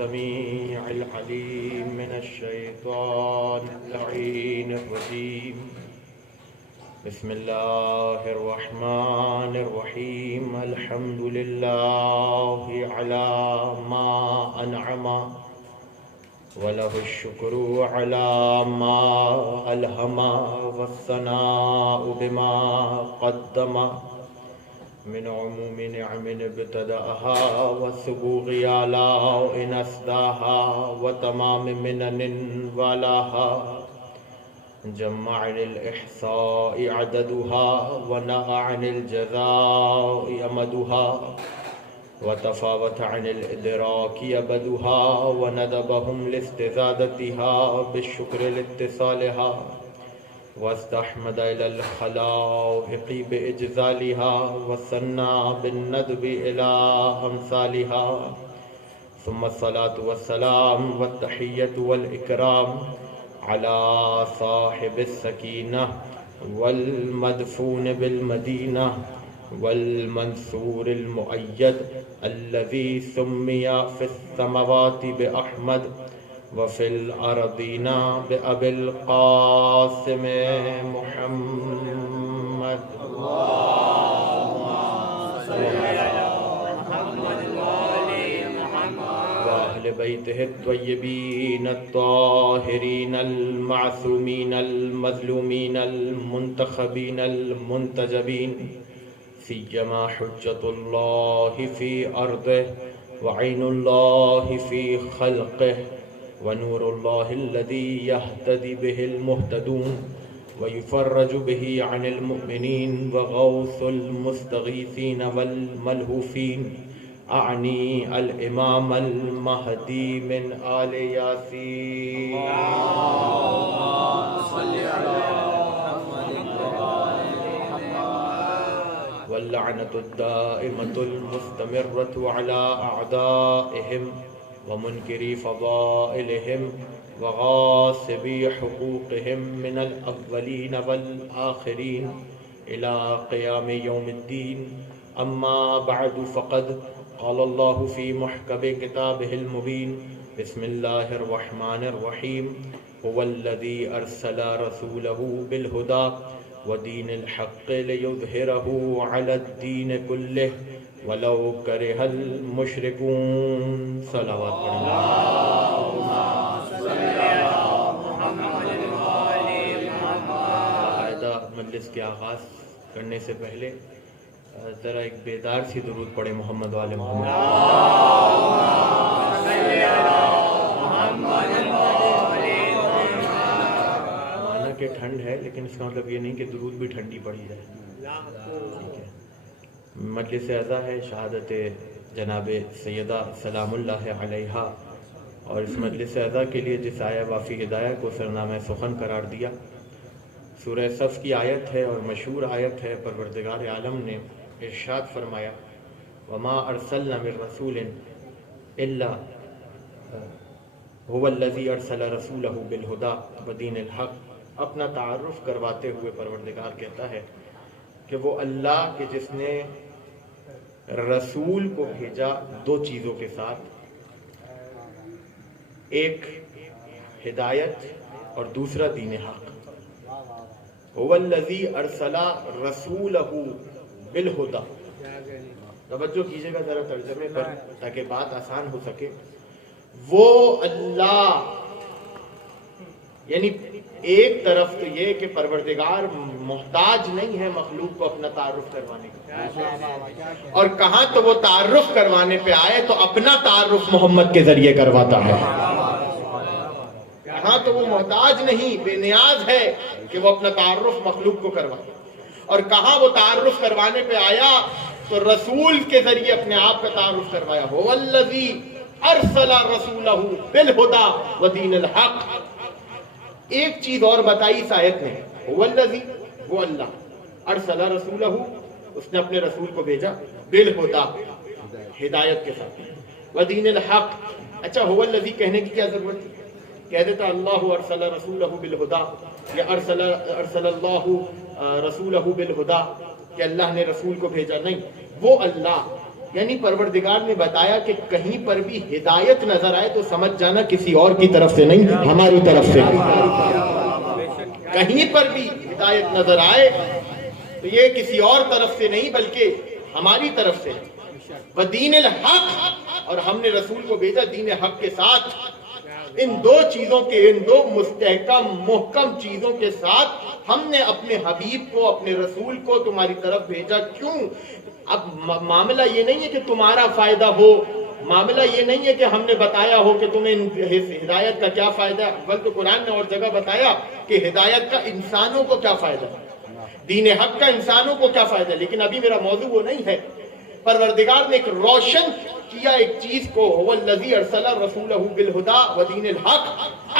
السميع العليم من الشيطان اللعين الرجيم. بسم الله الرحمن الرحيم. الحمد لله على ما أنعم وله الشكر على ما ألهم والثناء بما قدم من عموم نعم ابتدأها وسبوغ آلاء أسداها وتمام منن والاها. جمع عن الإحصاء عددها ونهى عن الجزاء أمدها وتفاوت عن الإدراك أبدها وندبهم لاستزادتها بالشكر لاتصالها واستحمد إلى الخلائق بإجزالها وثنى بالندب إلى أمثالها. ثم الصلاة والسلام والتحية والإكرام على صاحب السكينة والمدفون بالمدينة والمنصور المؤيد الذي سمي في السماوات بأحمد وفي الأرضين بأبي القاسم محمد. اللهم صل على محمد وآل محمد وأهل بيته الطيبين الطاهرين المعصومين المظلومين المنتخبين المنتجبين، سيما حجة الله في أرضه وعين الله في خلقه ونور الله الذي يهتدي به المهتدون ويفرج به عن المؤمنين وغوث المستغيثين والملهوفين. أعني الإمام المهدي من آل ياسين. اللهم صل على واللعنة الدائمة المستمرة على أعدائهم ومنكري فضائلهم وغاصبي حقوقهم من الأولين والآخرين إلى قيام يوم الدين. أما بعد فقد قال الله في محكم كتابه المبين. بسم الله الرحمن الرحيم. هو الذي أرسل رسوله بالهدى ودين الحق ليظهره على الدين كله ولو كره المشركون. صلوات اللهم صل على محمد وآل محمد. مجلس کے آغاز کرنے سے پہلے ذرا ایک بیدار سی درود پڑھے محمد والے محمد. اللهم صل على محمد مانا کہ ٹھنڈ ہے لیکن اس کا مطلب یہ نہیں کہ درود بھی ٹھنڈی پڑی جائے. ٹھیک ہے. مجلس اعزا ہے شہادت جناب سیدہ سلام اللہ علیہا، اور اس مجلس اعزا کے لیے جس آیہ وافی ہدایہ کو سرنامہ سخن قرار دیا سورہ صف کی آیت ہے اور مشہور آیت ہے. پروردگار عالم نے ارشاد فرمایا وما ارسلنا من رسول الا هو الذی ارسل رسولہ بالہدی ودین الحق. اپنا تعارف کرواتے ہوئے پروردگار کہتا ہے کہ وہ اللہ کے جس نے رسول کو بھیجا دو چیزوں کے ساتھ، ایک ہدایت اور دوسرا دین حق. هو الذی ارسل رسولہ بالہدی. توجہ کیجئے گا ذرا ترجمے پر تاکہ بات آسان ہو سکے. وہ اللہ، یعنی ایک طرف تو یہ کہ پروردگار محتاج نہیں ہے مخلوق کو اپنا تعارف کروانے کا، اور کہاں تو وہ تعارف کروانے پہ آئے تو اپنا تعارف محمد کے ذریعے کرواتا ہے. کہاں تو وہ محتاج نہیں، بے نیاز ہے کہ وہ اپنا تعارف مخلوق کو کروائے، اور کہاں وہ تعارف کروانے پہ آیا تو رسول کے ذریعے اپنے آپ کا تعارف کروایا. هو الذی ارسل رسولہ بالہدی ودین الحق. ایک چیز اور بتائی اس آیت نے، هو الذی، وہ اللہ، ارسل رسولہ، اس نے اپنے رسول کو بھیجا، بالہدی، ہدایت کے ساتھ، ودین الحق. اچھا هو الذی کہنے کی کیا ضرورت تھی؟ کہہ دیتا اللہ ارسل رسولہ بالہدی یا ارسل اللہ رسولہ بالہدی کہ اللہ نے رسول کو بھیجا. نہیں، وہ اللہ یعنی پروردگار نے بتایا کہ کہیں پر بھی ہدایت نظر آئے تو سمجھ جانا کسی اور کی طرف سے نہیں، ہماری طرف سے۔ کہیں پر بھی ہدایت نظر آئے تو یہ کسی اور طرف سے نہیں بلکہ ہماری طرف سے۔ وَدِينِ الْحَقِّ، اور ہم نے رسول کو بھیجا دین حق کے ساتھ، ان دو چیزوں کے، ان دو مستحکم محکم چیزوں کے ساتھ ہم نے اپنے حبیب کو، اپنے رسول کو تمہاری طرف بھیجا۔ کیوں؟ اب معاملہ یہ نہیں ہے کہ تمہارا فائدہ ہو، معاملہ یہ نہیں ہے کہ ہم نے بتایا ہو کہ تمہیں ہدایت کا کیا فائدہ ہے، بلکہ قرآن نے اور جگہ بتایا کہ ہدایت کا انسانوں کو کیا فائدہ ہے، دین حق کا انسانوں کو کیا فائدہ ہے۔ لیکن ابھی میرا موضوع وہ نہیں ہے۔ پروردگار نے ایک روشن کیا ایک چیز کو، هو الذی ارسل رسولہ بالہدی ودین الحق۔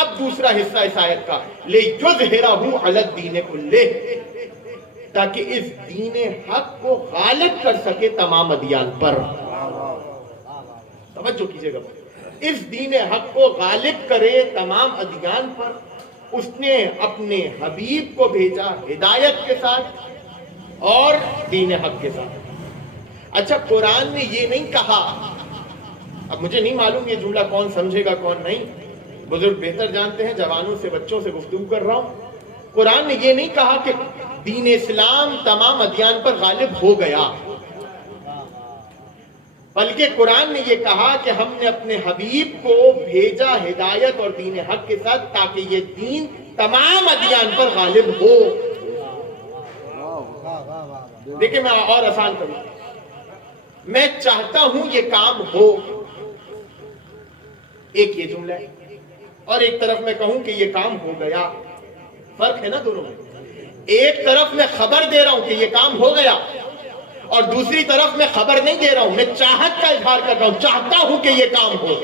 اب دوسرا حصہ اس آیت کا، لیظہرہ علی الدین کلہ، تاکہ اس دین حق کو غالب کر سکے تمام ادیان پر۔ توجہ کیجئے گا، اس دین حق کو غالب کرے تمام ادیان پر۔ اس نے اپنے حبیب کو بھیجا ہدایت کے ساتھ اور دین حق کے ساتھ۔ اچھا، قرآن نے یہ نہیں کہا، اب مجھے نہیں معلوم یہ جملہ کون سمجھے گا کون نہیں، بزرگ بہتر جانتے ہیں، جوانوں سے بچوں سے گفتگو کر رہا ہوں۔ قرآن نے یہ نہیں کہا کہ دین اسلام تمام ادیان پر غالب ہو گیا، بلکہ قرآن نے یہ کہا کہ ہم نے اپنے حبیب کو بھیجا ہدایت اور دین حق کے ساتھ تاکہ یہ دین تمام ادیان پر غالب ہو۔ دیکھیں میں اور آسان کروں، میں چاہتا ہوں یہ کام ہو، ایک یہ جملہ ہے، اور ایک طرف میں کہوں کہ یہ کام ہو گیا، فرق ہے نا دونوں میں۔ ایک طرف میں خبر دے رہا ہوں کہ یہ کام ہو گیا، اور دوسری طرف میں خبر نہیں دے رہا ہوں، میں چاہت کا اظہار کر رہا ہوں، چاہتا ہوں کہ یہ کام ہو۔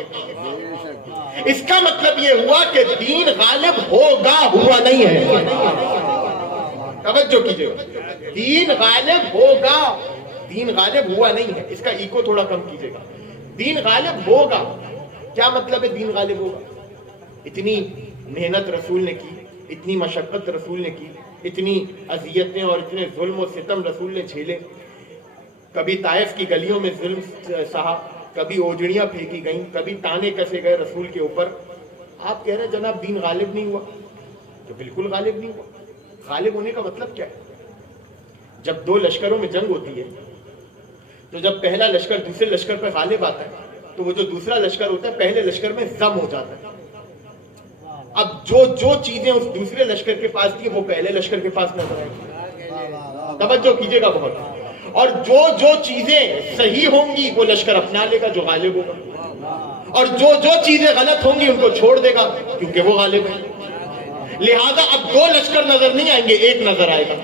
اس کا مطلب یہ ہوا کہ دین غالب ہوگا، ہوا نہیں ہے۔ توجہ کیجئے، دین غالب ہوگا، دین غالب ہوا نہیں ہے۔ اس کا ایکو تھوڑا کم کیجئے گا، دین غالب ہوگا۔ کیا مطلب ہے دین غالب ہوگا؟ اتنی محنت رسول نے کی، اتنی مشقت رسول نے کی، اتنی اذیتیں اور اتنے ظلم و ستم رسول نے جھیلے، کبھی طائف کی گلیوں میں ظلم سہا، کبھی اوجڑیاں پھینکی گئیں، کبھی تانے کسے گئے رسول کے اوپر۔ آپ کہہ رہے ہیں جناب دین غالب نہیں ہوا، تو بالکل غالب نہیں ہوا۔ غالب ہونے کا مطلب کیا ہے؟ جب دو لشکروں میں جنگ ہوتی ہے تو جب پہلا لشکر دوسرے لشکر پہ غالب آتا ہے تو وہ جو دوسرا لشکر ہوتا ہے پہلے لشکر میں ضم ہو جاتا ہے۔ اب جو چیزیں اس دوسرے لشکر کے پاس تھی وہ پہلے لشکر کے پاس نظر آئے گی۔ توجہ کیجئے گا بہت۔ اور جو چیزیں صحیح ہوں گی وہ لشکر اپنا لے گا جو غالب ہوگا، اور جو چیزیں غلط ہوں گی ان کو چھوڑ دے گا کیونکہ وہ غالب ہے۔ لہذا اب دو لشکر نظر نہیں آئیں گے، ایک نظر آئے گا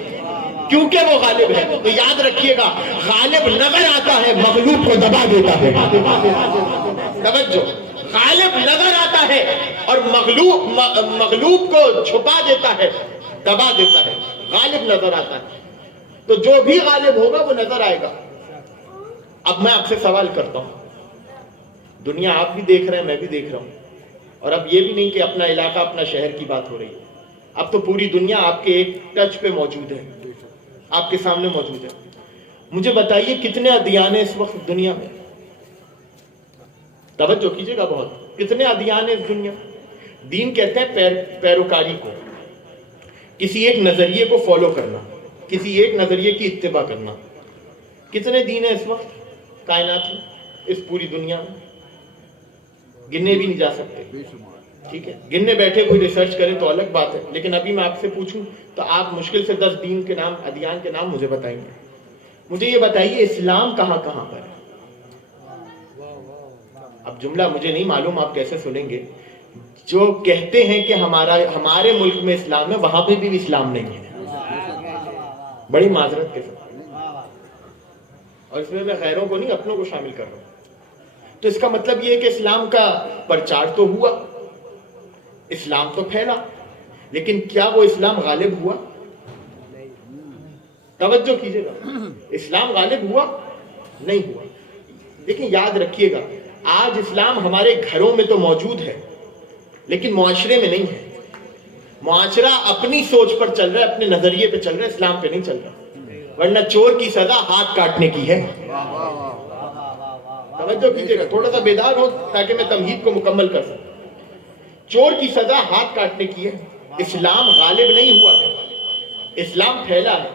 کیونکہ وہ غالب ہے۔ تو یاد رکھیے گا، غالب نظر آتا ہے، مغلوب کو دبا دیتا ہے۔ توجہ، غالب نظر آتا ہے اور مغلوب کو چھپا دیتا ہے، دبا دیتا ہے۔ غالب نظر آتا ہے تو جو بھی غالب ہوگا وہ نظر آئے گا۔ اب میں آپ سے سوال کرتا ہوں، دنیا آپ بھی دیکھ رہے ہیں، میں بھی دیکھ رہا ہوں، اور اب یہ بھی نہیں کہ اپنا علاقہ اپنا شہر کی بات ہو رہی ہے، اب تو پوری دنیا آپ کے ایک ٹچ پہ موجود ہے، آپ کے سامنے موجود ہے۔ مجھے بتائیے کتنے ادیان ہیں اس وقت دنیا میں؟ توجہ کیجئے گا بہت، کتنے ادیان ہیں اس دنیا میں؟ دین کہتے ہیں پیروکاری کو، کسی ایک نظریے کو فالو کرنا، کسی ایک نظریے کی اتباع کرنا۔ کتنے دین ہیں اس وقت کائنات میں، اس پوری دنیا میں؟ گننے بھی نہیں جا سکتے، ٹھیک ہے، گننے بیٹھے کوئی ریسرچ کرے تو الگ بات ہے، لیکن ابھی میں آپ سے پوچھوں تو آپ مشکل سے 10 دین کے نام، ادیان کے نام مجھے بتائیں گے۔ مجھے یہ بتائیے اسلام کہاں کہاں پر ہے؟ اب جملہ مجھے نہیں معلوم آپ کیسے سنیں گے، جو کہتے ہیں کہ ہمارے ملک میں اسلام ہے وہاں پہ بھی اسلام نہیں ہے، بڑی معذرت کے ساتھ، اور اس میں غیروں کو نہیں اپنوں کو شامل کر رہا ہوں۔ تو اس کا مطلب یہ ہے کہ اسلام کا پرچار تو ہوا، اسلام تو پھیلا، لیکن کیا وہ اسلام غالب ہوا؟ توجہ کیجئے گا، اسلام غالب ہوا؟ نہیں ہوا۔ دیکھیں یاد رکھیے گا، آج اسلام ہمارے گھروں میں تو موجود ہے لیکن معاشرے میں نہیں ہے۔ معاشرہ اپنی سوچ پر چل رہا ہے، اپنے نظریے پہ چل رہا ہے، اسلام پہ نہیں چل رہا، ورنہ چور کی سزا ہاتھ کاٹنے کی ہے۔ توجہ کیجیے گا، تھوڑا سا بیدار ہو تاکہ میں تمہید کو مکمل کر سکوں۔ چور کی سزا ہاتھ کاٹنے کی ہے۔ اسلام غالب نہیں ہوا ہے، اسلام پھیلا ہے۔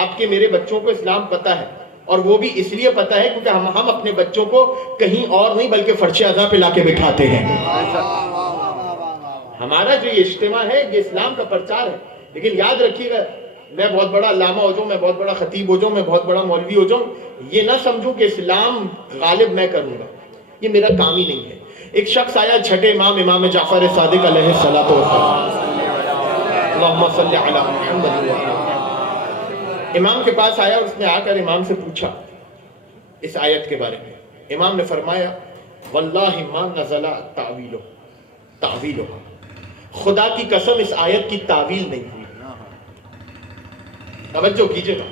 آپ کے میرے بچوں کو اسلام پتہ ہے، اور وہ بھی اس لیے پتہ ہے کیونکہ ہم اپنے بچوں کو کہیں اور نہیں بلکہ فرش اعضاء پہ لا کے بٹھاتے ہیں۔ ہمارا جو یہ اجتماع ہے یہ اسلام کا پرچار ہے۔ لیکن یاد رکھیے گا، میں بہت بڑا علامہ ہو جاؤں، میں بہت بڑا خطیب ہو جاؤں، میں بہت بڑا مولوی ہو جاؤں، یہ نہ سمجھوں کہ اسلام غالب میں کروں گا، یہ میرا کام ہی نہیں ہے۔ ایک شخص آیا چھٹے امام، امام جعفر صادق علیہ الصلوۃ والسلام، اللہم صلی علی محمد۔ امام کے پاس آیا اور اس نے آ کر امام سے پوچھا اس آیت کے بارے میں۔ امام نے فرمایا واللہ ما نزل تعویلہ، خدا کی قسم اس آیت کی تعویل نہیں ہوئی۔ توجہ کیجئے گا،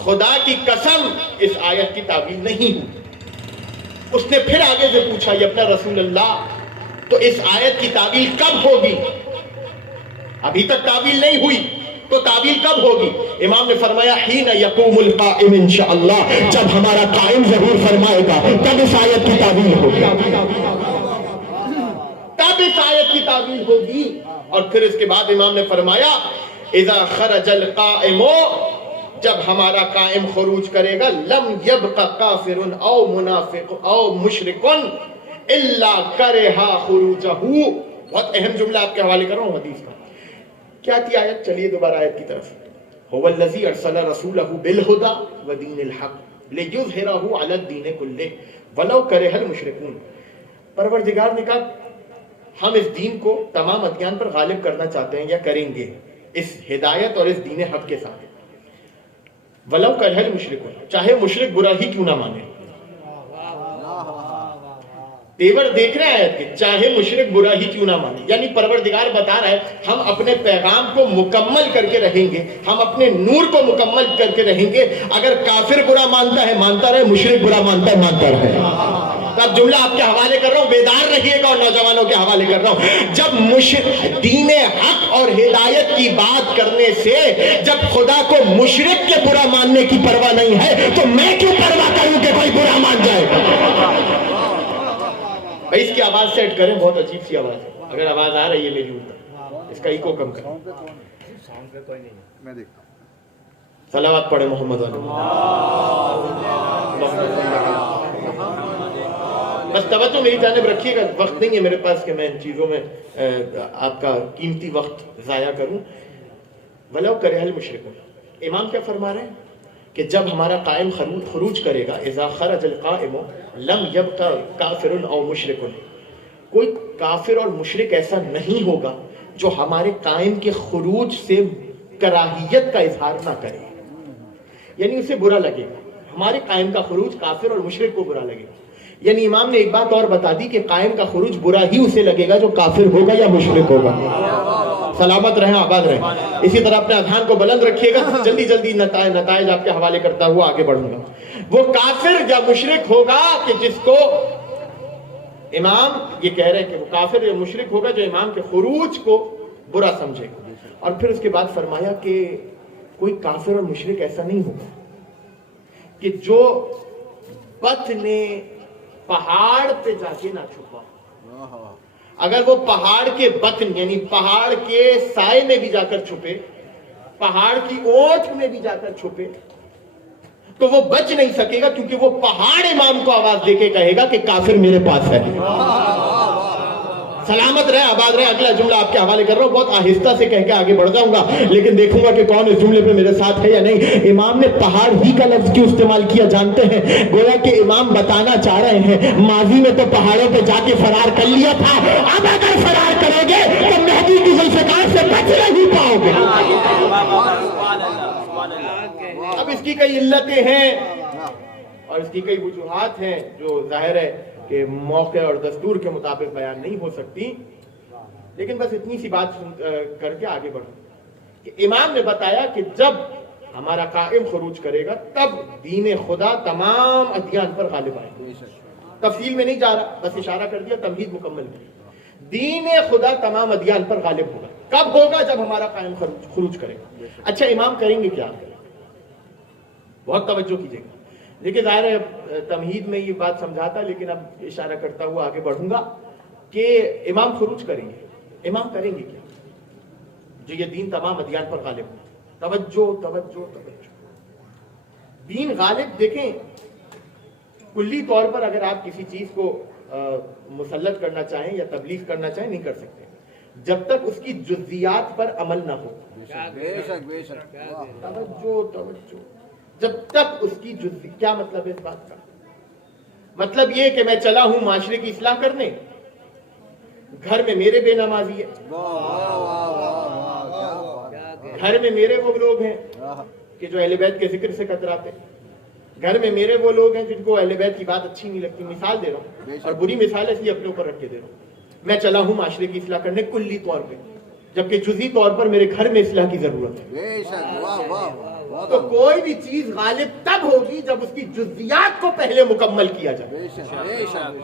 خدا کی قسم اس آیت کی تعویل نہیں ہوئی۔ اس نے پھر آگے سے پوچھا یا اپنا رسول اللہ تو اس آیت کی تعویل کب ہوگی؟ ابھی تک تعویل نہیں ہوئی تو تعویل کب ہوگی؟ امام نے فرمایا حین یقوم القائم انشاءاللہ، جب ہمارا قائم ظہور فرمائے گا تب اس آیت کی تعویل ہوگی، تب اس آیت کی تعویل ہوگی۔ اور پھر اس کے بعد امام نے فرمایا اذا خرج القائم، جب ہمارا قائم خروج کرے گا لم یبق کافر او منافق او مشرک الا کرہا خروجہ۔ بہت اہم جملہ آپ کے حوالے کر رہا ہوں حدیث کا۔ کیا تھی آیت؟ چلیے دوبارہ آیت کی طرف۔ هو الذی ارسل رسولہ بالہدی ودین الحق لیظہرہ علی الدین کلہ ولو کرہ المشرکون۔ پروردگار نے کہا ہم اس دین کو تمام ادیان پر غالب کرنا چاہتے ہیں یا کریں گے، اس ہدایت اور اس دین حق کے ساتھ، ولو کرہ المشرکون، چاہے مشرک برا ہی کیوں نہ مانے۔ تیور دیکھ رہے ہیں کہ چاہے مشرک برا ہی کیوں نہ مانے، یعنی پروردگار بتا رہا ہے ہم اپنے پیغام کو مکمل کر کے رہیں گے، ہم اپنے نور کو مکمل کر کے رہیں گے۔ اگر کافر برا مانتا ہے مانتا رہے، مشرک برا مانتا ہے مانتا رہے۔ اب جملہ آپ کے حوالے کر رہا ہوں، بیدار رہیے گا، اور نوجوانوں کے حوالے کر رہا ہوں۔ جب دین حق اور ہدایت کی بات کرنے سے جب خدا کو مشرک کے برا ماننے کی پرواہ نہیں ہے تو میں کیوں پرواہ کروں کہ کوئی برا مان جائے؟ بھائی اس کی آواز سیٹ کریں، بہت عجیب سی آواز ہے، اگر آواز آ رہی ہے میری اوپر اس کا ایکو کم کریں۔ صلوات پڑھے محمد علیہ۔ بس توجہ میری جانب رکھیے گا، وقت نہیں ہے میرے پاس کہ میں ان چیزوں میں آپ کا قیمتی وقت ضائع کروں۔ ولو کرہ المشرکون، امام کیا فرما رہے ہیں کہ جب ہمارا قائم خروج کرے گا، اذا خرج القائم لم یبقى کافر او مشرک، کوئی کافر اور مشرک ایسا نہیں ہوگا جو ہمارے قائم کے خروج سے کراہیت کا اظہار نہ کرے، یعنی اسے برا لگے گا۔ ہمارے قائم کا خروج کافر اور مشرک کو برا لگے گا، یعنی امام نے ایک بات اور بتا دی کہ قائم کا خروج برا ہی اسے لگے گا جو کافر ہوگا یا مشرک ہوگا۔ سلامت رہیں، آباد رہیں۔ اسی طرح اپنے اذہان کو بلند رکھیے گا، جلدی جلدی نتائج آپ کے حوالے کرتا ہوا آگے بڑھوں گا۔ وہ کافر یا مشرک ہوگا کہ جس کو امام یہ کہہ رہے ہیں کہ وہ کافر یا مشرک ہوگا جو امام کے خروج کو برا سمجھے گا۔ اور پھر اس کے بعد فرمایا کہ کوئی کافر اور مشرک ایسا نہیں ہوگا کہ جو بت نے پہاڑ پہ جا کے نہ چھپا۔ اگر وہ پہاڑ کے بطن یعنی پہاڑ کے سائے میں بھی جا کر چھپے، پہاڑ کی اونٹ میں بھی جا کر چھپے، تو وہ بچ نہیں سکے گا، کیونکہ وہ پہاڑ امام کو آواز دے کے کہے گا کہ کافر میرے پاس ہے۔ سلامت رہے، آباد رہے۔ اگلا جملہ آپ کے حوالے کر رہا ہوں، بہت آہستہ سے کہہ کے آگے بڑھ جاؤں گا، لیکن دیکھوں گا کہ کون اس جملے پہ میرے ساتھ ہے یا نہیں۔ امام نے پہاڑ ہی کا لفظ کیوں استعمال کیا جانتے ہیں؟ گویا کہ امام بتانا چاہ رہے ہیں ماضی میں تو پہاڑوں پہ جا کے فرار کر لیا تھا، اب اگر فرار کرو گے تو مہدی کی ذوالفقار سے بچ نہیں پاؤ گے۔ اب اس کی کئی علتیں ہیں اور اس کی کئی وجوہات ہیں جو ظاہر ہے کہ موقع اور دستور کے مطابق بیان نہیں ہو سکتی، لیکن بس اتنی سی بات کر کے آگے بڑھوں کہ امام نے بتایا کہ جب ہمارا قائم خروج کرے گا تب دین خدا تمام ادیان پر غالب آئے گا۔ تفصیل میں نہیں جا رہا، بس اشارہ کر دیا، تمہید مکمل کی۔ دین خدا تمام ادیان پر غالب ہوگا۔ کب ہوگا؟ جب ہمارا قائم خروج کرے گا۔ اچھا امام کریں گے کیا؟ بہت توجہ کیجیے گا۔ لیکن ظاہر ہے تمہید میں یہ بات سمجھاتا، لیکن اب اشارہ کرتا ہوا آگے بڑھوں گا کہ امام خروج کریں گے. امام کریں گے کیا جو یہ دین تمام ادیان پر غالب ہو؟ توجہ توجہ توجہ. دین غالب دیکھیں کلی طور پر اگر آپ کسی چیز کو مسلط کرنا چاہیں یا تبلیغ کرنا چاہیں نہیں کر سکتے جب تک اس کی جزیات پر عمل نہ ہو. توجہ توجہ. جب تک اس کی کیا مطلب ہے اس بات کا؟ مطلب یہ کہ میں چلا ہوں معاشرے کی اصلاح کرنے، گھر میں میرے بے نمازی ہے، گھر میں میرے وہ لوگ ہیں کہ جو اہل بیت کے ذکر سے کتراتے، گھر میں میرے وہ لوگ ہیں جن کو اہل بیت کی بات اچھی نہیں لگتی. مثال دے رہا ہوں اور بری مثال اس لیے اپنے اوپر رکھ کے دے رہا ہوں. میں چلا ہوں معاشرے کی اصلاح کرنے کلی طور پہ، جبکہ جزئی طور پر میرے گھر میں اصلاح کی ضرورت ہے. تو کوئی بھی چیز غالب تب ہوگی جب اس کی جزیات کو پہلے مکمل کیا جائے.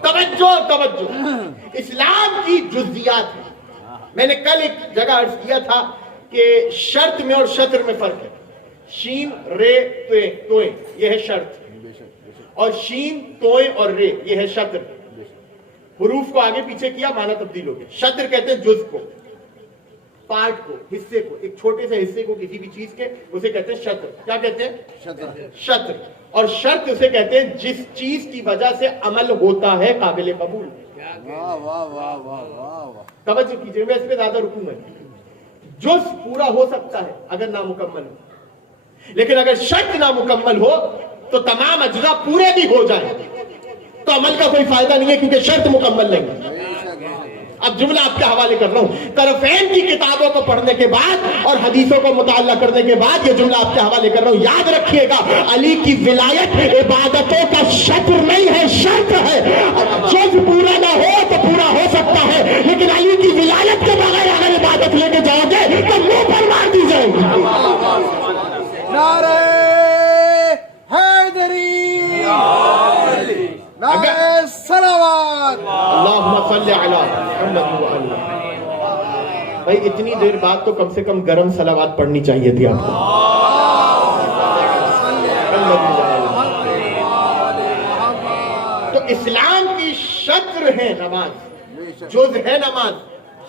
توجہ توجہ. اسلام کی جزیات ہے. میں نے کل ایک جگہ عرض کیا تھا کہ شرط میں اور شطر میں فرق ہے. شین رے توئیں یہ ہے شرط، اور شین توئیں اور رے یہ ہے شطر. حروف کو آگے پیچھے کیا معنی تبدیل ہو گیا. شطر کہتے ہیں جز کو، پارٹ کو، حصے کو، ایک چھوٹے سے حصے کو کسی بھی چیز کے، اسے کہتے ہیں شطر. کیا کہتے ہیں؟ شطر. اور شرط اسے کہتے ہیں جس چیز کی وجہ سے عمل ہوتا ہے قابل قبول. توجہ کیجیے، میں اس پہ زیادہ رکوں گا. جز پورا ہو سکتا ہے اگر نامکمل ہو، لیکن اگر شرط نامکمل ہو تو تمام اجزاء پورے بھی ہو جائیں تو عمل کا کوئی فائدہ نہیں ہے، کیونکہ شرط مکمل نہیں ہے. اب جملہ آپ کے حوالے کر رہا ہوں. طرفین کی کتابوں کو پڑھنے کے بعد اور حدیثوں کو مطالعہ کرنے کے بعد یہ جملہ آپ کے حوالے کر رہا ہوں. یاد رکھیے گا، علی کی ولایت عبادتوں کا شطر نہیں ہے، شرط ہے. جز پورا نہ ہو تو پورا ہو سکتا ہے، لیکن علی کی ولایت کے بغیر اگر عبادت لے کے جاؤ گے تو منہ پر مار دی جائے گی. نعرہ حیدری، نعرہ صلوات. اللہم صلی علی محمد و علی. بھائی اتنی دیر بعد تو کم سے کم گرم صلوات پڑھنی چاہیے تھی آپ کو. تو اسلام کی شطر ہے نماز، جز ہے نماز،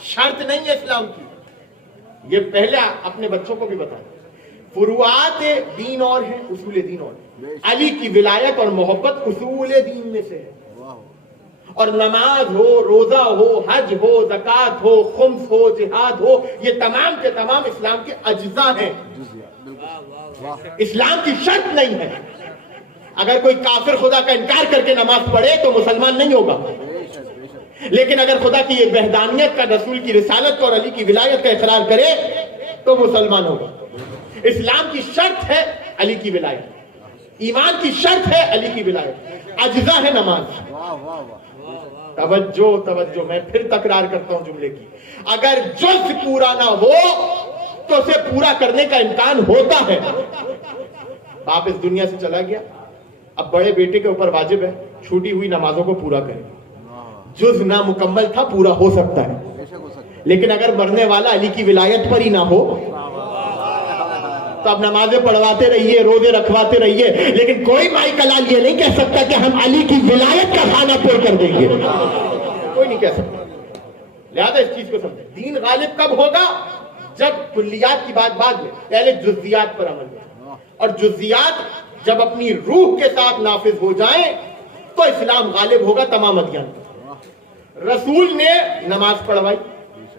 شرط نہیں ہے اسلام کی. یہ پہلے اپنے بچوں کو بھی بتائیں. فروعات دین اور ہیں، اصول دین اور ہیں. علی کی ولایت اور محبت اصول دین میں سے ہے. اور نماز ہو، روزہ ہو، حج ہو، زکوٰۃ ہو، خمس ہو، جہاد ہو، یہ تمام کے تمام اسلام کے اجزاء ہیں، اسلام کی شرط نہیں ہے. اگر کوئی کافر خدا کا انکار کر کے نماز پڑھے تو مسلمان نہیں ہوگا، لیکن اگر خدا کی یہ وحدانیت کا، رسول کی رسالت کا اور علی کی ولایت کا اقرار کرے تو مسلمان ہوگا. اسلام کی شرط ہے علی کی ولایت، ایمان کی شرط ہے علی کی ولایت، اجزاء ہے نماز. توجہ توجہ. میں پھر تکرار کرتا ہوں جملے کی. اگر جز پورا نہ ہو تو اسے پورا کرنے کا امکان ہوتا ہے. باپ اس دنیا سے چلا گیا، اب بڑے بیٹے کے اوپر واجب ہے چھوٹی ہوئی نمازوں کو پورا کرے. جز نامکمل تھا، پورا ہو سکتا ہے، لیکن اگر مرنے والا علی کی ولایت پر ہی نہ ہو تو اب نمازیں پڑھواتے رہیے، روزے رکھواتے رہیے، لیکن کوئی مائی کلال یہ نہیں کہہ سکتا کہ ہم علی کی ولایت کا کھانا پور کر دیں گے. کوئی نہیں کہہ سکتا. لہذا اس چیز کو سمجھیں. دین غالب کب ہوگا؟ جب کلیات کی بات بعد میں، پہلے جزیات پر عمل ہو. اور جزیات جب اپنی روح کے ساتھ نافذ ہو جائیں تو اسلام غالب ہوگا تمام ادیان پر. رسول نے نماز پڑھوائی،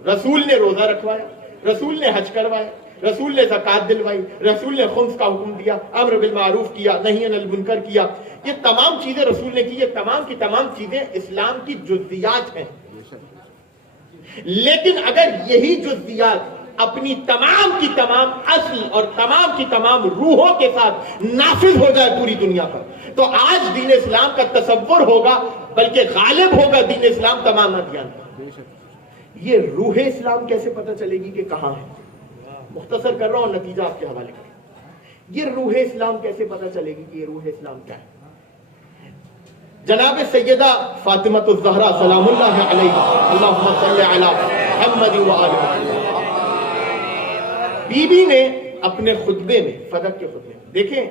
رسول نے روزہ رکھوایا، رسول نے حج کروایا، رسول نے زکوٰۃ دلوائی، رسول نے خمس کا حکم دیا، امر بالمعروف کیا، نہی عن المنکر کیا. یہ تمام چیزیں رسول نے کی. یہ تمام کی تمام چیزیں اسلام کی جزیات ہیں. لیکن اگر یہی جزیات اپنی تمام کی تمام اصل اور تمام کی تمام روحوں کے ساتھ نافذ ہو جائے پوری دنیا پر تو آج دین اسلام کا تصور ہوگا، بلکہ غالب ہوگا دین اسلام تمام ادیان پر. یہ روح اسلام کیسے پتہ چلے گی کہ کہاں ہے؟ مختصر کر رہا ہوں، نتیجہ آپ کے حوالے کریں. یہ روح اسلام کیسے پتہ چلے گی کہ یہ روح اسلام کیا ہے؟ جناب سیدہ فاطمہ الزہرا سلام اللہ علیہا، اللہم صلی علی محمد و آل محمد، بی بی نے اپنے خطبے میں، فجر کے خطبے میں، دیکھیں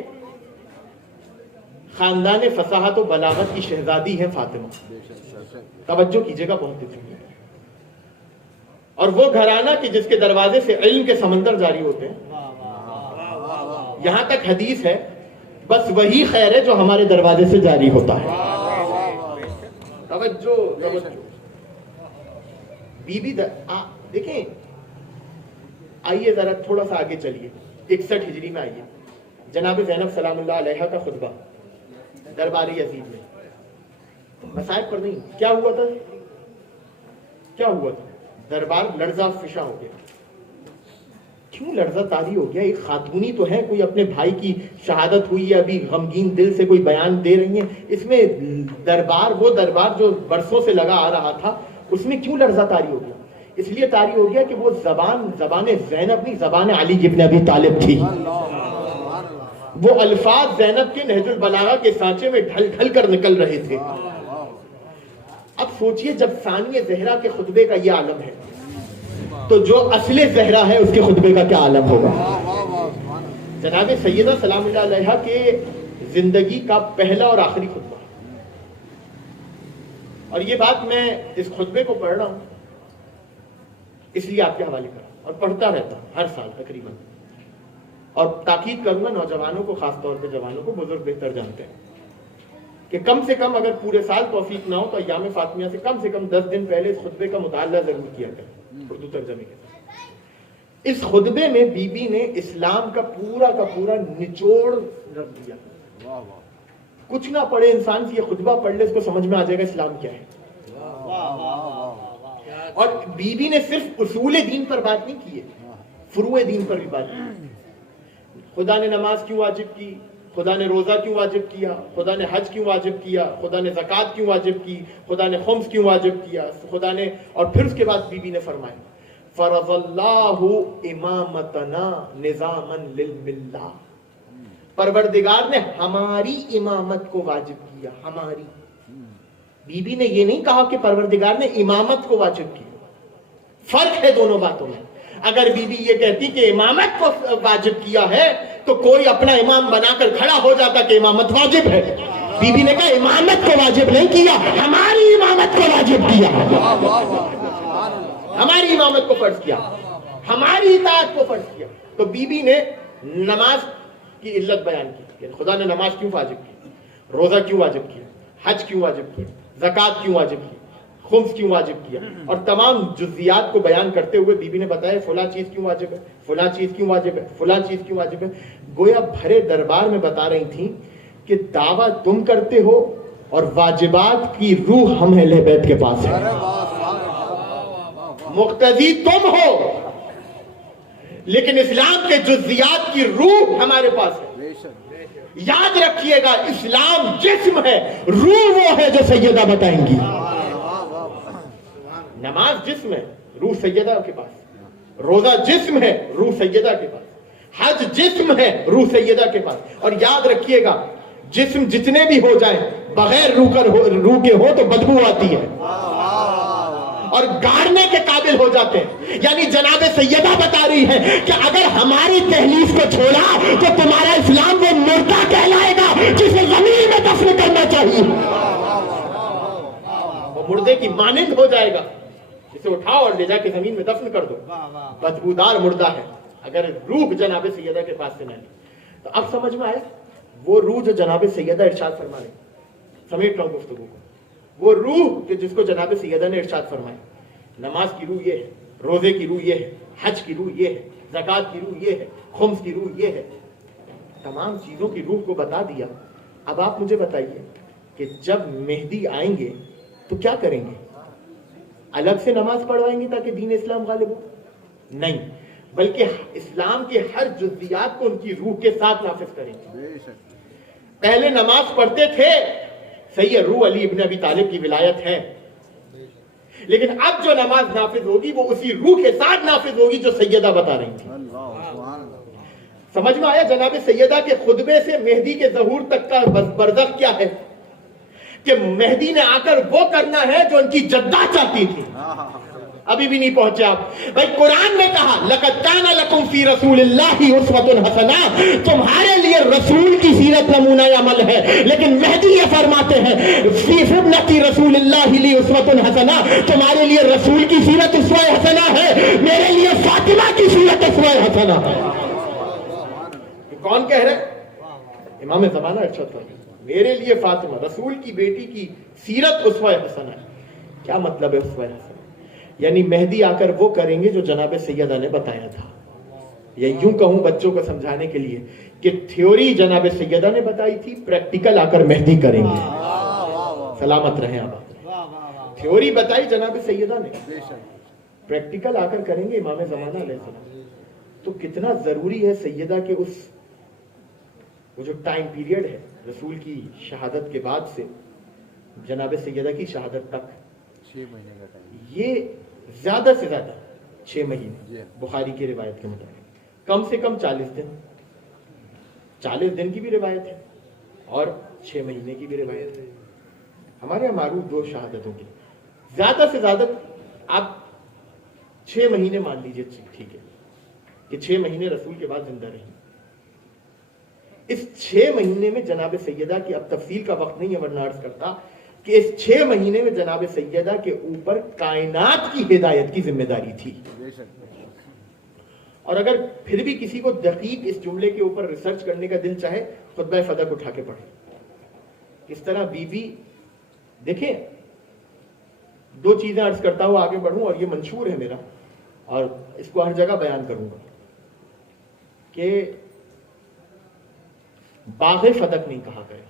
خاندان فصاحت و بلاغت کی شہزادی ہے فاطمہ. توجہ کیجیے گا بہت دفعہ. اور وہ گھرانہ کہ جس کے دروازے سے علم کے سمندر جاری ہوتے ہیں. یہاں تک حدیث ہے بس وہی خیر ہے جو ہمارے دروازے سے جاری ہوتا ہے. توجہ. بی بی دیکھیں, آئیے ذرا تھوڑا سا آگے چلیے. 61 ہجری میں آئیے, جناب زینب سلام اللہ علیہا کا خطبہ دربار یزید میں. مسائب پر نہیں, کیا ہوا تھا, کیا ہوا تھا؟ دربار لرزہ فشاں ہو گیا. کیوں لرزہ طاری ہو گیا؟ ایک خاتونی تو ہے, کوئی اپنے بھائی کی شہادت ہوئی ہے, ابھی غمگین دل سے کوئی بیان دے رہی ہیں. اس میں دربار, وہ دربار جو برسوں سے لگا آ رہا تھا, اس میں کیوں لرزہ طاری ہو گیا؟ اس لیے طاری ہو گیا کہ وہ زبان زینب نہیں, زبان علی ابن ابی طالب تھی. وہ الفاظ زینب کے نہج البلاغہ کے سانچے میں ڈھل ڈھل کر نکل رہے تھے. اب سوچئے جب ثانیہ زہرا کے خطبے کا یہ عالم ہے تو جو اصل زہرا ہے اس کے خطبے کا کیا عالم ہوگا؟ جناب سیدہ سلام اللہ علیہا کے زندگی کا پہلا اور آخری خطبہ. اور یہ بات میں اس خطبے کو پڑھ رہا ہوں اس لیے آپ کے حوالے کر رہا ہوں, اور پڑھتا رہتا ہوں ہر سال تقریباً. اور تاکید کروں گا نوجوانوں کو, خاص طور پہ جوانوں کو, بزرگ بہتر جانتے ہیں کہ کم سے کم اگر پورے سال توفیق نہ ہو تو ایام فاطمیہ سے کم 10 دن پہلے اس خطبے کا مطالعہ ضرور کیا کریں اردو ترجمے کے ساتھ. اس خطبے میں بی بی نے اسلام کا پورا نچوڑ رکھ دیا. کچھ نہ پڑھے انسان سے یہ خطبہ پڑھ لے, اس کو سمجھ میں آ جائے گا اسلام کیا ہے. اور بی بی نے صرف اصول دین پر بات نہیں کی ہے, فروع دین پر بھی بات کی. خدا نے نماز کیوں واجب کی, خدا نے روزہ کیوں واجب کیا, خدا نے حج کیوں واجب کیا, خدا نے زکوٰۃ کیوں واجب کی, خدا نے خمس کیوں واجب کیا, خدا نے, اور پھر اس کے بعد بی بی نے فرمایا فرض اللہ امامتنا نظاما للملہ, پروردگار نے ہماری امامت کو واجب کیا. ہماری. بی بی نے یہ نہیں کہا کہ پروردگار نے امامت کو واجب کیا. فرق ہے دونوں باتوں میں. اگر بی بی یہ کہتی کہ امامت کو واجب کیا ہے تو کوئی اپنا امام بنا کر کھڑا ہو جاتا کہ امامت واجب ہے. بی بی نے کہا امامت کو واجب نہیں کیا, ہماری امامت کو واجب کیا, ہماری امامت کو فرض کیا, ہماری اطاعت کو فرض کیا. تو بی بی نے نماز کی علت بیان کی, خدا نے نماز کیوں واجب کی, روزہ کیوں واجب کیا, حج کیوں واجب کیا, زکوٰۃ کیوں واجب کی, خمس کیوں واجب کیا, اور تمام جزیات کو بیان کرتے ہوئے بی بی نے بتایا فلاں چیز کیوں واجب ہے, فلاں چیز کیوں واجب ہے, فلاں چیز کیوں واجب ہے. گویا بھرے دربار میں بتا رہی تھیں کہ دعویٰ تم کرتے ہو اور واجبات کی روح ہم اہل بیت کے پاس ہے. مقتدی تم ہو لیکن اسلام کے جزیات کی روح ہمارے پاس ہے. یاد رکھیے گا, اسلام جسم ہے, روح وہ ہے جو سیدہ بتائیں گی. نماز جسم ہے, روح سیدہ کے پاس. روزہ جسم ہے, روح سیدہ کے پاس. حج جسم ہے, روح سیدہ کے پاس. اور یاد رکھیے گا جسم جتنے بھی ہو جائیں بغیر روح کے ہو تو بدبو آتی ہے اور گاڑنے کے قابل ہو جاتے ہیں. یعنی جناب سیدہ بتا رہی ہے کہ اگر ہماری تحلیف کو چھوڑا تو تمہارا اسلام وہ مردہ کہلائے گا جسے زمین میں دفن کرنا چاہیے. وہ مردے کی مانند ہو جائے گا, اسے اٹھاؤ اور لے جا کے زمین میں دفن کر دو. بدبودار مردہ ہے اگر روح جناب سیدہ کے پاس سے نہ لی. تو اب سمجھ میں آئے وہ روح جو جناب سیدہ ارشاد فرما رہے, سمیٹ رہا ہوں گفتگو کو, وہ روح کہ جس کو جناب سیدہ نے ارشاد فرمایا. نماز کی روح یہ ہے, روزے کی روح یہ ہے, حج کی روح یہ ہے, زکوٰۃ کی روح یہ ہے, خمس کی روح یہ ہے. تمام چیزوں کی روح کو بتا دیا. اب آپ مجھے بتائیے کہ جب مہدی آئیں گے تو کیا کریں گے؟ الگ سے نماز پڑھوائیں گے تاکہ دین اسلام غالب ہو؟ نہیں, بلکہ اسلام کے ہر جزیات کو ان کی روح کے ساتھ نافذ کریں گے. پہلے نماز پڑھتے تھے, صحیح ہے, روح علی ابن ابی طالب کی ولایت ہے, لیکن اب جو نماز نافذ ہوگی وہ اسی روح کے ساتھ نافذ ہوگی جو سیدہ بتا رہی تھی. سمجھ میں آیا جناب سیدہ کے خطبے سے مہدی کے ظہور تک کا برزخ کیا ہے کہ مہدی نے آ کر وہ کرنا ہے جو ان کی جدہ چاہتی تھی. ابھی بھی نہیں پہنچے آپ. بھائی قرآن نے کہا لَقَدْ كَانَ لَكُمْ فِي رَسُولِ اللَّهِ أُسْوَةٌ حَسَنَةٌ, تمہارے لیے لیے رسول کی سیرت نمونہ عمل ہے، لیکن مہدی یہ فرماتے ہیں فی ابنتی رسول اللہ لی اسوۃ حسنہ، تمہارے لیے رسول کی سیرت اسوہ حسنہ ہے، میرے لیے فاطمہ کی سیرت اسوہ حسنہ ہے۔ کون کہہ رہے؟ امام زمانہ ارشاد فرماتے ہیں میرے لیے فاطمہ رسول کی بیٹی کی سیرت اسوہ حسنہ ہے۔ کیا مطلب ہے اسوہ حسنہ؟ یعنی مہدی آ کر وہ کریں گے جو جناب سیدہ نے بتایا تھا، یا یوں کہوں بچوں کو سمجھانے کے لیے کہ تھیوری جناب سیدہ نے بتائی تھی، پریکٹیکل آ کر مہدی کریں گے۔ سلامت رہیں آپ۔ تھیوری بتائی جناب سیدہ نے، پریکٹیکل آ کر کریں گے امام زمانہ علیہ السلام۔ تو کتنا ضروری ہے سیدہ کے وہ جو ٹائم پیریڈ ہے رسول کی شہادت کے بعد سے جناب سیدہ کی شہادت تک، 6 مہینے کا ٹائم، یہ زیادہ سے زیادہ 6 مہینے بخاری کی روایت کے مطابق، کم سے کم 40 دن، 40 دن کی بھی روایت ہے اور 6 مہینے کی بھی روایت ہے۔ ہمارے یہاں معروف 2 شہادتوں کی، زیادہ سے زیادہ آپ 6 مہینے مان لیجئے، ٹھیک ہے کہ 6 مہینے رسول کے بعد زندہ رہی۔ اس 6 مہینے میں جناب سیدہ کی، اب تفصیل کا وقت نہیں ہے ورنہ عرض کرتا کہ اس 6 مہینے میں جناب سیدہ کے اوپر کائنات کی ہدایت کی ذمہ داری تھی۔ اور اگر پھر بھی کسی کو دقیق اس جملے کے اوپر ریسرچ کرنے کا دل چاہے، خطبہ فدق اٹھا کے پڑھے۔ اس طرح بی بی، دیکھیں 2 چیزیں عرض کرتا ہوں آگے بڑھوں، اور یہ منشور ہے میرا اور اس کو ہر جگہ بیان کروں گا کہ باغ فدق نہیں کہا گیا۔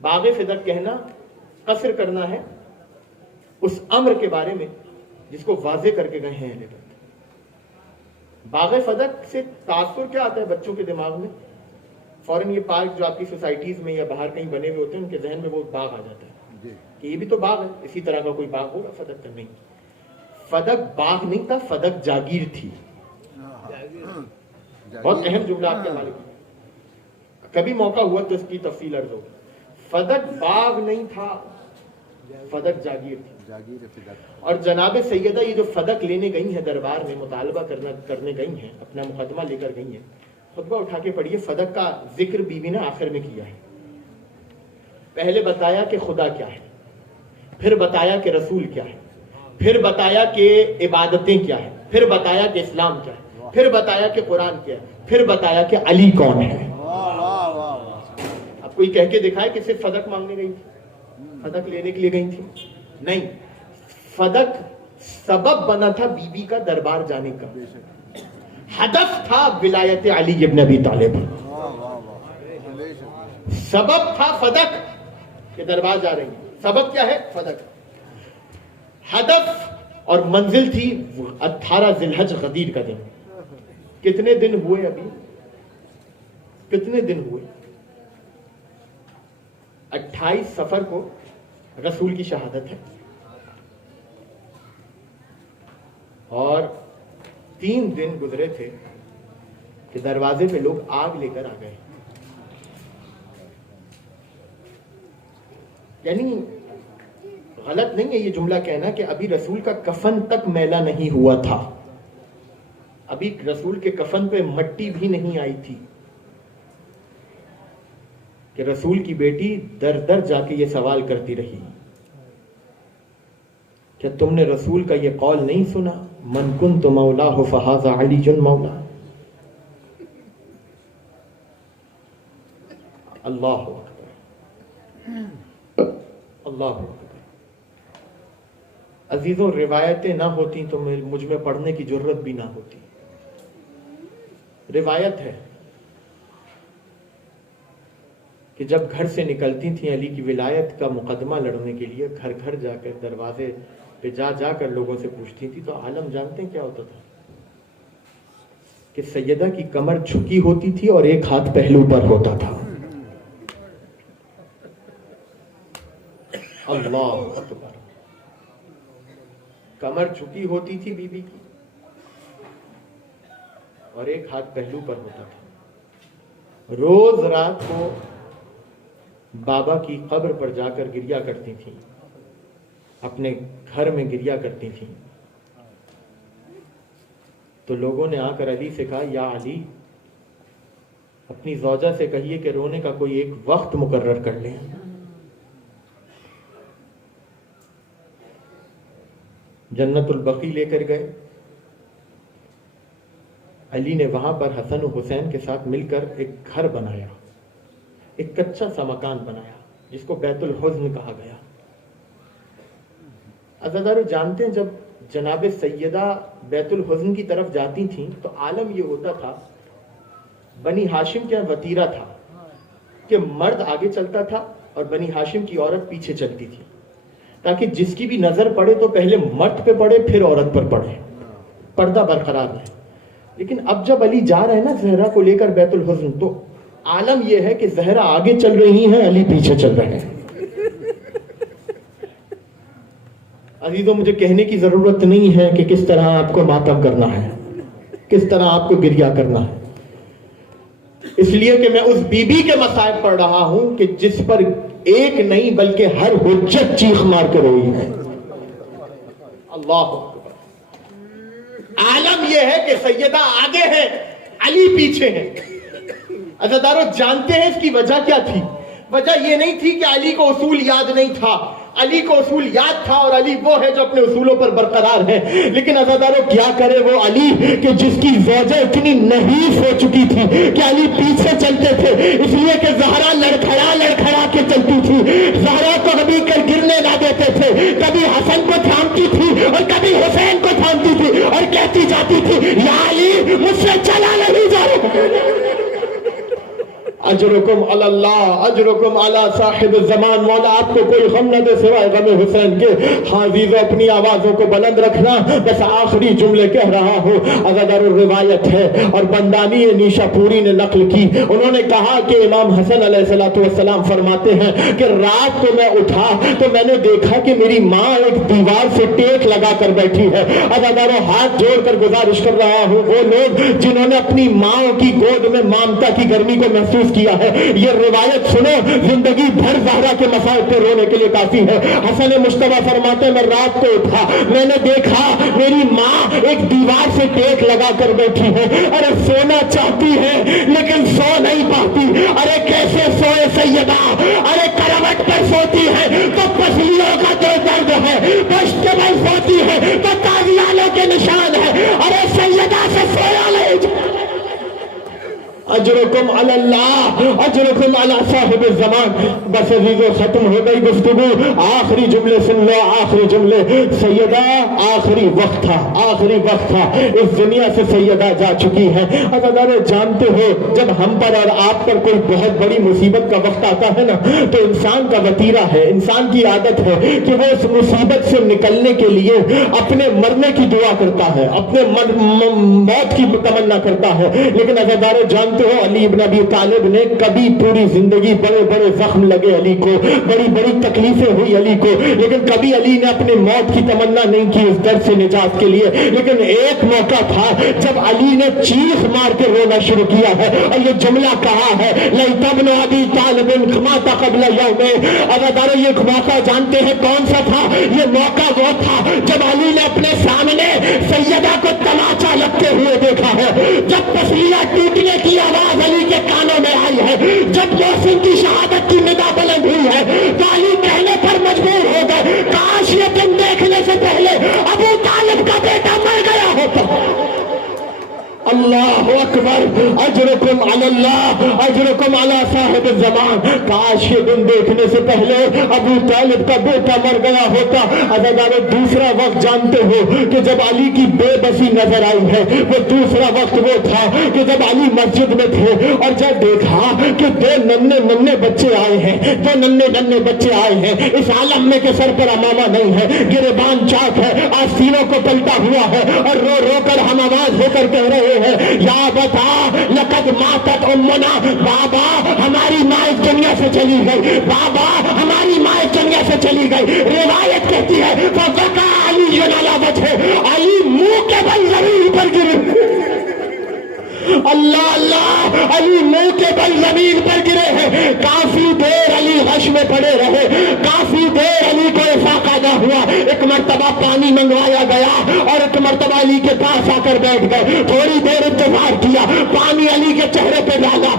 باغ فدق کہنا قصر کرنا ہے اس امر کے بارے میں جس کو واضح کر کے گئے ہیں اہل بیت۔ باغ فدق سے تاثر کیا آتا ہے بچوں کے دماغ میں؟ فوراً یہ پارک جو آپ کی سوسائٹیز میں یا باہر کہیں بنے ہوئے ہوتے ہیں ان کے ذہن میں وہ باغ آ جاتا ہے کہ یہ بھی تو باغ ہے، اسی طرح کا کوئی باغ ہوگا فدق کا۔ نہیں، فدق باغ نہیں تھا، فدق جاگیر تھی۔ بہت اہم جملہ آپ کے مالک، کبھی موقع ہوا تو اس کی تفصیل عرض ہوگی۔ فدق باغ نہیں تھا، فدق جاگیر تھی۔ اور جناب سیدہ یہ جو فدق لینے گئی ہیں دربار میں، مطالبہ کرنے گئی ہیں، اپنا مقدمہ لے کر گئی ہیں، خطبہ اٹھا کے پڑھیے۔ فدق کا ذکر بی بی نے آخر میں کیا ہے۔ پہلے بتایا کہ خدا کیا ہے، پھر بتایا کہ رسول کیا ہے، پھر بتایا کہ عبادتیں کیا ہے، پھر بتایا کہ اسلام کیا ہے، پھر بتایا کہ قرآن کیا ہے، پھر بتایا کہ علی کون ہے۔ اب کوئی کہہ کے دکھائے کہ صرف فدق مانگنے گئی تھی، فدق لینے کے لیے گئی تھی؟ نہیں، فدق سبب بنا تھا بی بی کا دربار جانے کا، ہدف تھا ولایت علی ابن ابی طالب، سبب تھا فدق کہ دربار جا رہی ہیں۔ سبب کیا ہے؟ فدق۔ ہدف اور منزل تھی 18 ذی الحج غدیر کا دن۔ کتنے دن ہوئے ابھی؟ کتنے دن ہوئے؟ 28 صفر کو رسول کی شہادت ہے اور 3 دن گزرے تھے کہ دروازے پہ لوگ آگ لے کر آ گئے۔ یعنی غلط نہیں ہے یہ جملہ کہنا کہ ابھی رسول کا کفن تک میلا نہیں ہوا تھا، ابھی رسول کے کفن پہ مٹی بھی نہیں آئی تھی کہ رسول کی بیٹی در در جا کے یہ سوال کرتی رہی، کیا تم نے رسول کا یہ قول نہیں سنا، من کنت مولاہ فہذا علی مولا؟ اللہ اکبر، اللہ اکبر۔ عزیزوں، روایتیں نہ ہوتی تو مجھ میں پڑھنے کی جرت بھی نہ ہوتی۔ روایت ہے کہ جب گھر سے نکلتی تھیں علی کی ولایت کا مقدمہ لڑنے کے لیے، گھر گھر جا کر دروازے پہ جا کر لوگوں سے پوچھتی تھی، تو عالم جانتے ہیں کیا ہوتا تھا کہ سیدہ کی کمر جھکی ہوتی تھی اور ایک ہاتھ پہلو پر ہوتا تھا۔ اللہ اکبر، کمر جھکی ہوتی تھی بی بی کی اور ایک ہاتھ پہلو پر ہوتا تھا۔ روز رات کو بابا کی قبر پر جا کر گریا کرتی تھیں، اپنے گھر میں گریا کرتی تھیں۔ تو لوگوں نے آ کر علی سے کہا، یا علی اپنی زوجہ سے کہیے کہ رونے کا کوئی ایک وقت مقرر کر لیں. جنت البقیع لے کر گئے. علی نے وہاں پر حسن و حسین کے ساتھ مل کر ایک گھر بنایا, ایک کچا سا مکان بنایا جس کو بیت الحزن کہا گیا. عزادارو جانتے ہیں جب جناب سیدہ بیت الحزن کی طرف جاتی تھیں تو عالم یہ ہوتا تھا, بنی ہاشم کے وتیرہ تھا کہ مرد آگے چلتا تھا اور بنی ہاشم کی عورت پیچھے چلتی تھی, تاکہ جس کی بھی نظر پڑے تو پہلے مرد پہ پڑے پھر عورت پر پڑے, پردہ برقرار رہے. لیکن اب جب علی جا رہے ہیں نا زہرا کو لے کر بیت الحزن, تو عالم یہ ہے کہ زہرا آگے چل رہی ہیں, علی پیچھے چل رہے ہیں. عزیزوں مجھے کہنے کی ضرورت نہیں ہے کہ کس طرح آپ کو ماتم کرنا ہے, کس طرح آپ کو گریہ کرنا ہے, اس لیے کہ میں اس بی بی کے مصائب پڑھ رہا ہوں کہ جس پر ایک نہیں بلکہ ہر حجت چیخ مار کے روئی ہے. اللہ اکبر. عالم یہ ہے کہ سیدہ آگے ہے, علی پیچھے ہے. عزادارو جانتے ہیں اس کی وجہ کیا تھی؟ وجہ یہ نہیں تھی کہ علی کو اصول یاد نہیں تھا, علی کو اصول یاد تھا, اور علی وہ ہے جو اپنے اصولوں پر برقرار ہے. لیکن عزادارو کیا کرے وہ علی کہ جس کی زوجہ اتنی نحیف ہو چکی تھی کہ علی پیچھے چلتے تھے, اس لیے کہ زہرا لڑکھڑا لڑکھڑا کے چلتی تھی. زہرا کو کبھی گرنے نہ دیتے تھے, کبھی حسن کو تھامتی تھی اور کبھی حسین کو تھامتی تھی اور کہتی جاتی تھی یا علی مجھ سے چلا نہیں جا رہا. اجرکم علی اللہ, اجرکم علی صاحب الزمان. مولا آپ کو کوئی غم نہ دے سوائے غم حسین کے. حافظ اپنی آوازوں کو بلند رکھنا. بس آخری جملے کہہ رہا ہوں. عزادار روایت ہے اور بندانی نیشا پوری نے نقل کی, انہوں نے کہا کہ امام حسن علیہ السلام فرماتے ہیں کہ رات کو میں اٹھا تو میں نے دیکھا کہ میری ماں ایک دیوار سے ٹیک لگا کر بیٹھی ہے. عزاداروں ہاتھ جوڑ کر گزارش کر رہا ہوں, وہ لوگ جنہوں نے اپنی ماں کی گود میں مامتا کی گرمی کو محسوس کیا ہے, یہ روایت سنو, زندگی بھر زہرا کے مسائل پہ رونے کے لیے کافی ہے. حسن مجتبیٰ فرماتے ہیں میں رات کو اٹھا, میں نے دیکھا میری ماں ایک دیوار سے ٹیک لگا کر بیٹھی ہے. ارے سونا چاہتی ہے لیکن سو نہیں پاتی. ارے کیسے سوئے سیدہ, ارے کروٹ پر سوتی ہے تو پسلیوں کا تو درد ہے, پشت پر سوتی ہے تو تازیالوں کے نشان ہے. ارے سیدہ سے سویا نہیں. اجرکم علی اللہ, اجرکم علی صاحب الزمان. بس عزیزو ختم ہو گئی گفتگو. آخری جملے سن لو, آخری جملے. سیدہ آخری وقت تھا, آخری وقت تھا, اس دنیا سے سیدہ جا چکی ہے. عزادارو جانتے ہو جب ہم پر اور آپ پر کوئی بہت بڑی مصیبت کا وقت آتا ہے نا, تو انسان کا وتیرہ ہے, انسان کی عادت ہے کہ وہ اس مصیبت سے نکلنے کے لیے اپنے مرنے کی دعا کرتا ہے, اپنے موت کی تمنا کرتا ہے. لیکن عزادارو جانتے ہو علی ابن ابی طالب نے کبھی پوری زندگی بڑے بڑے زخم لگے علی کو, بڑی بڑی تکلیفیں ہوئی علی کو, لیکن کبھی علی نے اپنے موت کی تمنا نہیں کی اس درد سے نجات کے لیے. لیکن ایک موقع تھا جب علی نے چیخ مار کے رونا شروع کیا ہے اور یہ جملہ کہا ہے لیت ابن ابی طالب مات قبل یوم. عزادارو یہ موقع جانتے ہیں کون سا تھا؟ یہ موقع وہ تھا جب علی نے اپنے سامنے سیدہ کو تماچا لگتے ہوئے دیکھا ہے, جب پسلیاں ٹوٹنے کی آواز علی کے کانوں میں آئی ہے, جب محسن کی شہادت کی ندا بلند ہوئی ہے, تو علی کہنے پر مجبور ہو گئے کاش یہ دن دیکھنے سے پہلے ابو طالب کا بیٹا مر گیا ہوتا. اللہ اکبر. اجرکم علی اللہ, اجرکم علی صاحب الزمان. کاش یہ دن دیکھنے سے پہلے ابو طالب کا بیٹا مر گیا ہوتا. عزادارو دوسرا وقت جانتے ہو کہ جب علی کی بے بسی نظر آئی ہے, وہ دوسرا وقت وہ تھا کہ جب علی مسجد میں تھے اور جب دیکھا کہ دو ننھے ننھے بچے آئے ہیں, دو ننھے ننھے بچے آئے ہیں, اس عالم میں کے سر پر امامہ نہیں ہے, گریبان چاک ہے, آستینوں کو پلٹا ہوا ہے اور رو رو کر ہم آواز ہو کر کہہ رہے ہیں یا بتا لقد ماتت امنا. بابا ہماری ماں اس دنیا سے چلی گئی, بابا ہماری ماں اس دنیا سے چلی گئی. روایت کہتی ہے فبکا علی علی وجہ, علی منہ کے بل زمین پر گرے. اللہ اللہ, علی منہ کے بل زمین پر گرے ہیں. کافی دیر علی غش میں پڑے رہے, کافی دیر علی کو افاقہ نہ ہوا. ایک مرتبہ پانی منگوایا گیا اور ایک مرتبہ علی کے پاس آ کر بیٹھ گئے. تھوڑی دیر انتظار کیا, پانی علی کے چہرے پہ ڈالا,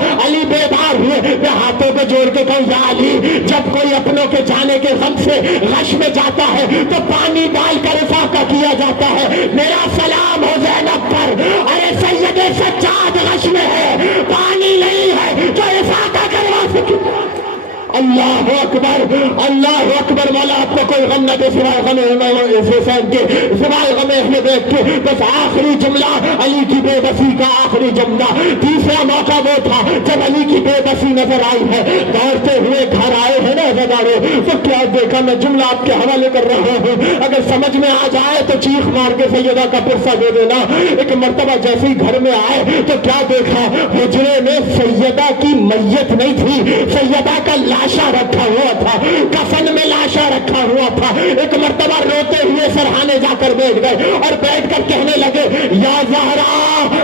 اللہ اکبر اللہ اکبر۔ مولا آپ کو کوئی غم نہ دے سوائے غم حسین کے، سوائے غم اہل بیت کے۔ بس آخری جملہ علی کی بے بسی کا آخری جملہ۔ تیسرا موقع وہ تھا جب علی کی بے بسی نظر آئی ہے، دوڑتے ہوئے گھر آئے ہیں نا عزادارو، تو کیا دیکھا؟ میں جملہ آپ کے حوالے کر رہا ہوں، اگر سمجھ میں آ جائے تو چیخ مار کے سیدہ کا پرسہ دے دینا۔ ایک مرتبہ جیسے ہی گھر میں آئے تو کیا دیکھا؟ حجرے میں سیدہ کی میت نہیں تھی، سیدہ کا لاشا رکھا ہوا تھا، کفن میں لاشا رکھا ہوا تھا۔ ایک مرتبہ روتے ہوئے سرحانے جا کر بیٹھ گئے اور بیٹھ کر کہنے لگے یا زہرا،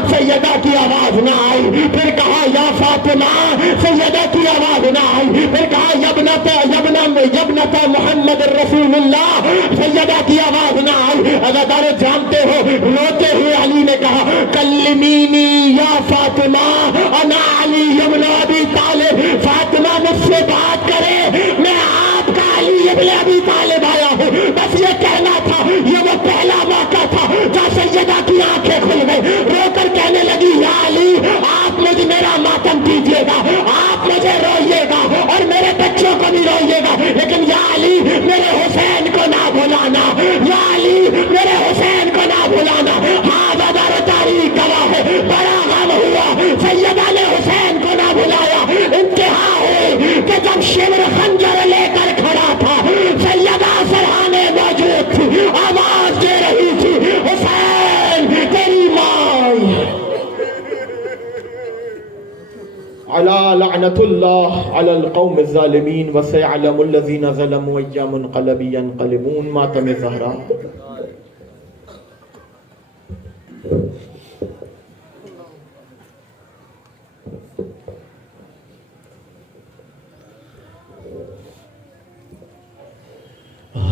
سیدہ کی آواز نہ آئی۔ پھر کہا یا فاطمہ، سیدہ کی آواز نہ آئی۔ پھر کہا یبنت محمد رسول اللہ، سیدہ کی آواز نہ آئی۔ عزادار جانتے ہو، روتے ہوئے علی نے کہا کلمینی یا فاطمہ انا علی ابن ابی طالب، فاطمہ مجھ سے بات کرے، میں آپ کا علی ابن ابی طالب آیا ہوں۔ بس یہ کہنا تھا۔ یہ وہ پہلا موقع تھا جہاں سیدہ کی آنکھیں کھل گئی، رو کر کہنے لگی یا علی، آپ مجھے میرا ماتم کیجیے گا، آپ مجھے روئیے گا اور میرے بچوں کو بھی روئیے گا، لیکن یا علی میرے حسین کو نہ بھلانا، یا علی میرے حسین کو نہ بھلانا۔ ہاں بدر تاریخ گواہ ہے، بڑا غم ہوا، سیدہ نے حسین کو نہ بھلایا۔ انتہا ہوئی کہ جب شمر خنجر لے کر کھڑا تھا، سیدہ سرحانے موجود تھی، آواز دے رہی تھی حسین تیری ماں علی لعنت اللہ علی القوم الظالمین وسيعلم الذین ظلموا أي منقلب ينقلبون۔ ماتم زہرا۔